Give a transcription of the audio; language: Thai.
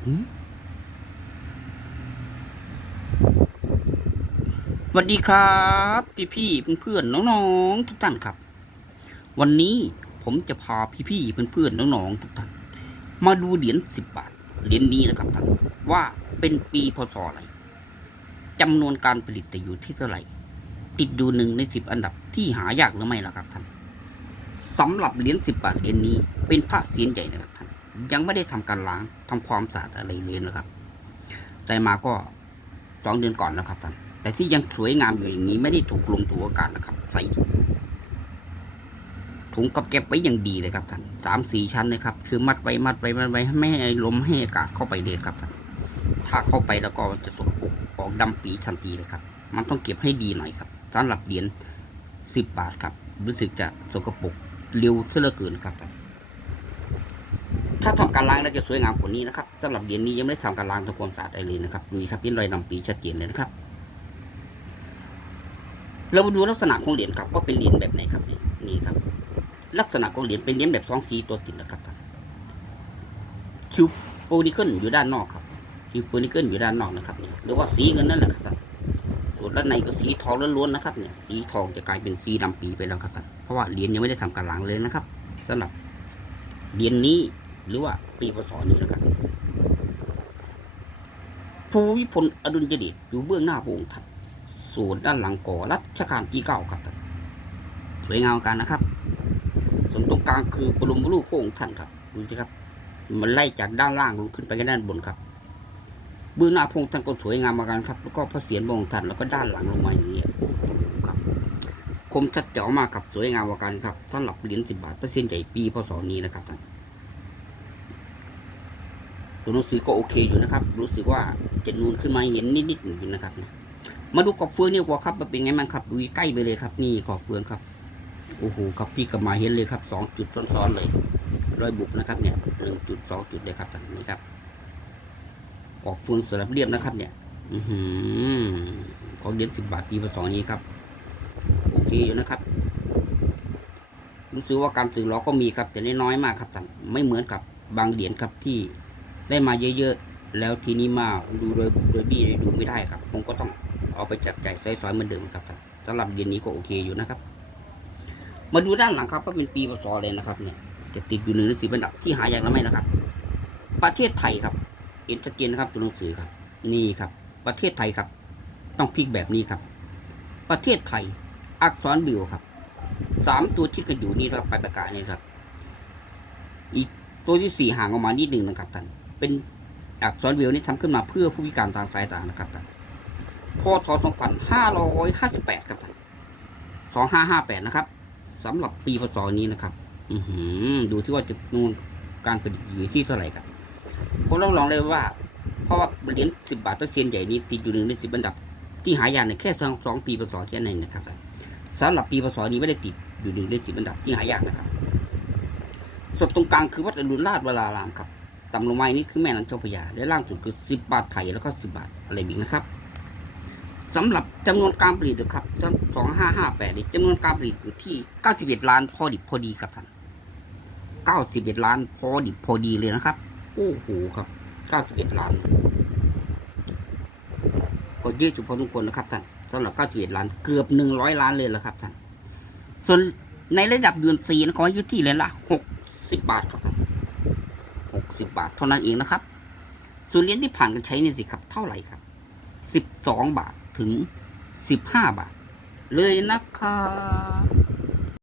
สวัสดีครับ พี่พี่เพื่อนๆน้องๆทุกท่านครับ วันนี้ผมจะพาพี่พี่เพื่อนๆน้องๆทุกท่านมาดูเหรียญสิบบาทเหรียญนี้นะครับท่านว่าเป็นปีพศอะไรจำนวนการผลิตจะอยู่ที่เท่าไหร่ ติดอยู่หนึ่งในสิบอันดับที่หายากหรือไม่ล่ะครับท่านสำหรับเหรียญสิบบาทเหรียญนี้เป็นพระเสียนใหญ่นะครับท่าน ยังไม่ได้ทำการล้างทำความสะอาดอะไรเลยนะครับได้มาก็สองเดือนก่อนนะครับท่านแต่ที่ยังสวยงามอยู่อย่างนี้ไม่ได้ถูกลงตัวอากาศนะครับ ใส่ถุงกับเก็บไว้อย่างดีเลยครับท่านสามสี่ชั้นนะครับ คือมัดไว้มัดไว้มัดไว้ไม่ให้ลมให้อากาศเข้าไปเลยครับท่านถ้าเข้าไปแล้วก็จะสกปรกออกดำปีทันทีเลยครับ มันต้องเก็บให้ดีหน่อยครับสำหรับเหรียญสิบบาทครับ รู้สึกจะสกปรกเร็วเสียเหลือเกินครับท่าน ถ้าทำการล้างแล้วจะสวยงามกว่านี้นะครับสำหรับเหรียญนี้ยังไม่ได้ทำการล้างทำความสะอาดอะไรเลยนะครับดูครับยันรอยนำปีชัดเจนเลยนะครับ เรามาดูลักษณะของเหรียญครับว่าเป็นเหรียญแบบไหนครับนี่นี่ครับ ลักษณะของเหรียญเป็นเหรียญแบบสองสีตัวติดนะครับท่านคิวโปนิเกิลอยู่ด้านนอกครับคิวโปนิเกิลอยู่ด้านนอกนะครับนี่หรือว่าสีเงินนั่นแหละครับท่านส่วนด้านในก็สีทองล้วนๆนะครับเนี่ยสีทองจะกลายเป็นสีดำปีไปแล้วครับท่านเพราะว่าเหรียญยังไม่ได้ทำการล้างเลยนะครับสำหรับเหรียญนี้ หรือว่าปีพศนี้แล้วกันภูวิพลอดุลยเดชอยู่เบื้องหน้าพระองค์ท่านส่วนด้านหลังก่อรัชกาลที่เก้าครับสวยงามกันนะครับ ส่วนตรงกลางคือบรมรูปพระองค์ท่านครับดูสิครับ มันไล่จากด้านล่างลงขึ้นไปกันด้านบนครับ เบื้องหน้าพระองค์ท่านก็สวยงามเหมากันครับ แล้วก็พระเศียรพระองค์ท่านแล้วก็ด้านหลังลงมาอย่างนี้ครับ คมชัดเจ๋วมากครับสวยงามเหมากันครับสำหรับเหรียญสิบบาทเปอร์เซ็นต์ใหญ่ปีพศนี้นะครับท่าน ตัวหนังสือก็โอเคอยู่นะครับ รู้สึกว่าจะนูนขึ้นมาเห็นนิดๆอยู่นะครับ มาดูกอบเฟืองนี่กว่าครับมันเป็นไงบ้างครับดูใกล้ไปเลยครับ นี่กอบเฟืองครับโอ้โหครับพี่กลับมาเห็นเลยครับสองจุดซ้อนๆเลยรอยบุบนะครับเนี่ยหนึ่งจุดสองจุดเลยครับท่านนี่ครับกอบเฟืองสลับเรียบนะครับ เนี่ย อือหือของเหรียญสิบบาทปีพศนี้ครับ โอเคอยู่นะครับรู้สึกว่าการสื่อล้อก็มีครับแต่น้อยมากครับท่านไม่เหมือนกับบางเหรียญครับที่ ได้มาเยอะๆ แล้วทีนี้มาดูโดยโดยบี้ดูไม่ได้ครับ ผมก็ต้องเอาไปจับใจใส่ซอยเหมือนเดิมครับสำหรับเย็นนี้ก็โอเคอยู่นะครับ มาดูด้านหลังครับก็เป็นปีพศเลยนะครับเนี่ยจะติดอยู่หนึ่งในสิบอันดับที่หายากแล้วไหมนะครับ ประเทศไทยครับเห็นชัดเจนนะครับตัวหนังสือครับ นี่ครับ ประเทศไทยครับ ต้องพลิกแบบนี้ครับ ประเทศไทย อักษรบิวครับสามตัวชิดกันอยู่นี่ครับปลายปากกานี่ครับ อีกตัวที่สี่ห่างออกมานิดหนึ่งนะครับท่าน เป็นอักษรวิวนี่ทำขึ้นมาเพื่อผู้พิการทางสายตานะครับท่านพศ2558 ครับท่าน2558 นะครับสำหรับปีพศนี้นะครับ อือหือดูที่ว่าจะนูนการผลิตอยู่ที่เท่าไหร่ครับผมต้องลองเลยว่า เพราะว่าเหรียญ10 บาทเปอร์เซ็นต์ใหญ่นี้ติดอยู่หนึ่งในสิบอันดับ ที่หายากในแค่สองสองปีพศแค่นั้นนะครับท่านสำหรับปีพศนี้ไม่ได้ติดอยู่หนึ่งในสิบอันดับที่หายากนะครับส่วนตรงกลางคือวัดอรุณราชวรารามครับ ต่ำลงมาอีกนี่คือแม่น้ำเจ้าพระยาและล่างสุดคือสิบบาทไทยแล้วก็สิบบาทอะไรบิกนะครับสำหรับจำนวนการผลิตนะครับสองห้าห้าแปดจำนวนการผลิตอยู่ที่เก้าสิบเอ็ดล้านพอดิบพอดีครับท่านเก้าสิบเอ็ดล้านพอดิบพอดีเลยนะครับ โอ้โหครับเก้าสิบเอ็ดล้านเนี่ยก็เยอะจุพอสมควรนะครับท่านสำหรับเก้าสิบเอ็ดล้านเกือบหนึ่งร้อยล้านเลยและครับท่านส่วนในระดับเดือนสี่นะขออยู่ที่เลยละหกสิบบาทครับ สิบบาทเท่านั้นเองนะครับ ส่วนเหรียญที่ผ่านการใช้นี่สิครับเท่าไหร่ครับสิบสองบาทถึงสิบห้าบาท เลยนะครับ